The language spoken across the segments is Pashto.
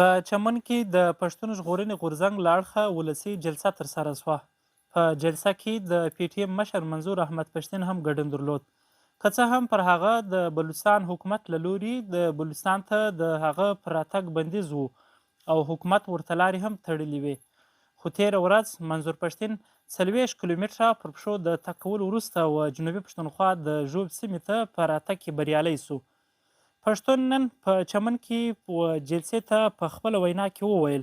په چمن کې د پښتون ژغورنې غورځنګ له اړخه ولسي جلسه ترسره شوه. په جلسه کې د پی ټی ایم مشر منظور احمد پښتین هم ګډون درلود. که څه هم پر هغه د بلوچستان حکومت له لوري د بلوچستان ته د هغه پر راتګ بندیز و او حکومت ورته لارې هم تړلې وې، خو تېره ورځ منظور پښتین 40 کیلومتره پر پښو د تګ کولو وروسته و جنوبي پښتونخوا د ژوب سیمې ته په راتګ کې بریالی سو. پښتون نن په چمن کې و جلسې ته په خپله وینا کې وویل: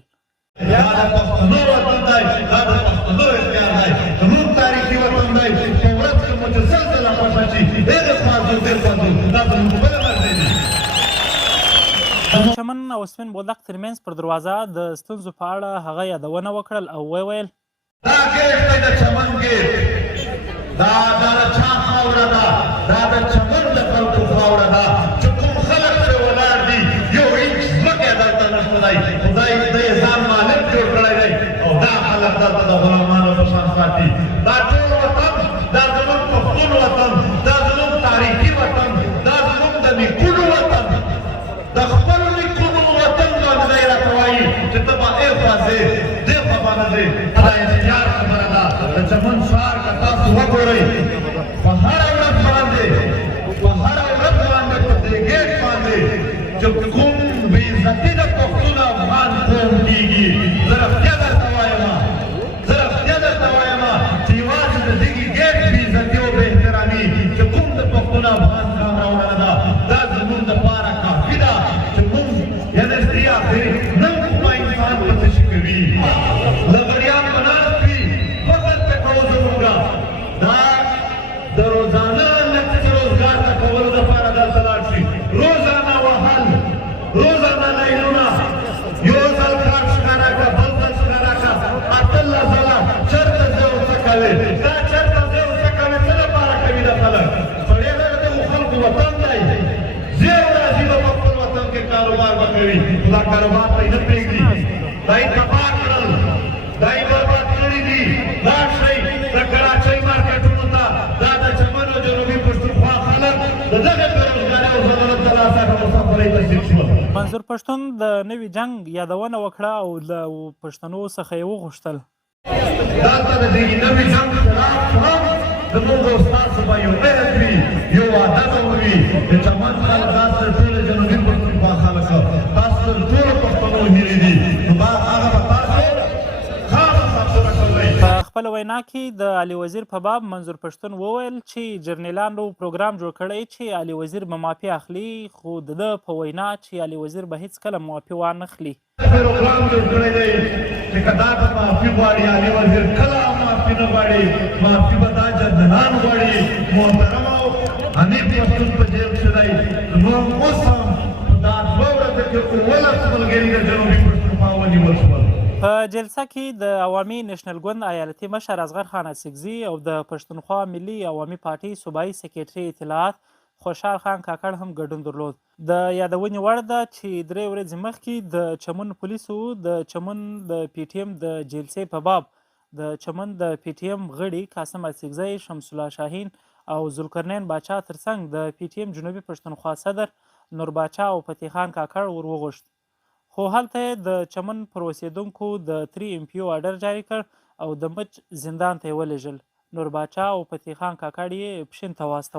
دا د پښتنو وطن دی، دا د پښتنو اختیار دی، زموږ تاریخي وطن دی. په ورځ کې مو چې سل ځله خوښه شي هغه خواځو ډېر خوځو، دا زموږ بله مرضی دی. د چمن او سپین بولدک ترمنځ پر دروازه د ستونزو په اړه هغه یادونه وکړل او وویل: دا ګیټ دی د چمن ګیټ، دا د چا خاوره ده، دا د چمن د خلکو خاوره ده. چې کوم خلک پرې ولاړ دي یو انچ ځمکه دلته نشته دی، خدای د یې ځان مالک جوړ کړی دی او دا خلک دلته د غلامانو په شان ساتي. دا ټول وطن دا زموږ پښتون وطن، دا زموږ تاریخي وطن، دا زموږ د نیکونو وطن، د خپلو نیکونو وطن باندې دی راته وایي چې ته به اخوا ځې دې خوا باندې ځې. دا اختیار خبره ده. د چمن ښار که تاسو وګورئ په هره ورځ باندې په دې ګیټ باندې چې کوم بې عزتي د پښتون افغان قوم کېږي، زه رښتیا درته وایم چې یوازې د دغې ګیټ بې عزتي او بې احترامي چې کوم د پښتون افغان قام راوړله ده، دا زموږ دپاره کافي ده چې موږ یعنې درې اخرې نن کومه انسان په څه شي کوي. لغړیان به ناست وي، فخر پرې کوو زموږه. دا د روزانه نقص روزګار ته کولو دپاره دلته لاړ شي. روزانه وهل، روزانه لیلونه، یو ځل کار ښکاره کړه، بل ځل ښکاره کړه، اتلس ځله چېرته ځې او څه کوې؟ دا چېرته ځې او څه کوې څه دپاره کوي دا خلک؟ سړی دغه د خلکو وطن دی، ځې او راځي به په خپل وطن کې کاروبار به کوي، خو دا کاروبار ته یې نه پرېږدي. دا یې تباه کړل، دا یې برباد کړي دي. لاړ شئ د کراچۍ مارکېټونو ته، دا د چمن او جنوبي پښتونخوا خلک د دغې بېروزګارۍ او ذلت د لاسه د مسافرۍ ته ځیر شول. منظور پښتون د نوي جنګ یادونه وکړه او له پښتنو څخه یې وغوښتل: دلته د دې نوي جنګ خلاف هم زموږ او ستاسو به یو عهد وي، یو وعده به وي. د چمن خلک تاسو تر ټولو جنوبي پښتونخوا خلک تاسو تر ټولو پښتنو هیلې دي، نو هغه به تاسو خامخا پوره کوئ. په خپله وینا کې د علي وزیر په باب منظور پښتون وویل چې جرنیلانو پروګرام جوړ کړی چې علي وزیر به معافي اخلي، خو د ده په وینا چې علي وزیر به هیڅکله معافي وانه خلي. پروګرام جوړ کړی دی چې که دا به معافي غواړي، علي وزیر کله معافي نه غواړي، معافي به دا جنرالان غواړي. محترم او حنیف پښتون په جیل کښې دی. زموږ اوس هم دا 2 ورځې کې 19 ملګري د جنوبي پښتونخوا ونیول شول. په جلسه کې د عوامي نېشنل ګوند ایالتي مشر اصغر خان اڅکزي او د پښتونخوا ملي عوامي پارټۍ صوبایي سکرټري اطلاعات خوشحال خان کاکړ هم ګډون درلود. د یادونې وړ ده چې 3 ورځې مخکې د چمن پولیسو د چمن د پی ټي ایم د جلسې په باب د چمن د پی ټي ایم غړي قاسم اڅکزی، شمس الله شاهین او ذوالقرنین باچا ترڅنګ د پی ټي ایم جنوبي پښتونخوا صدر نور باچا او فتح خان کاکړ ور وغوښت، خو هلته یې د چمن پر اوسېدونکو د 3 MPO آرډر جاري کړ او د مچ زندان ته یې ولېږل. نور باچا او فتح خان کاکړ یې پښین ته واستول.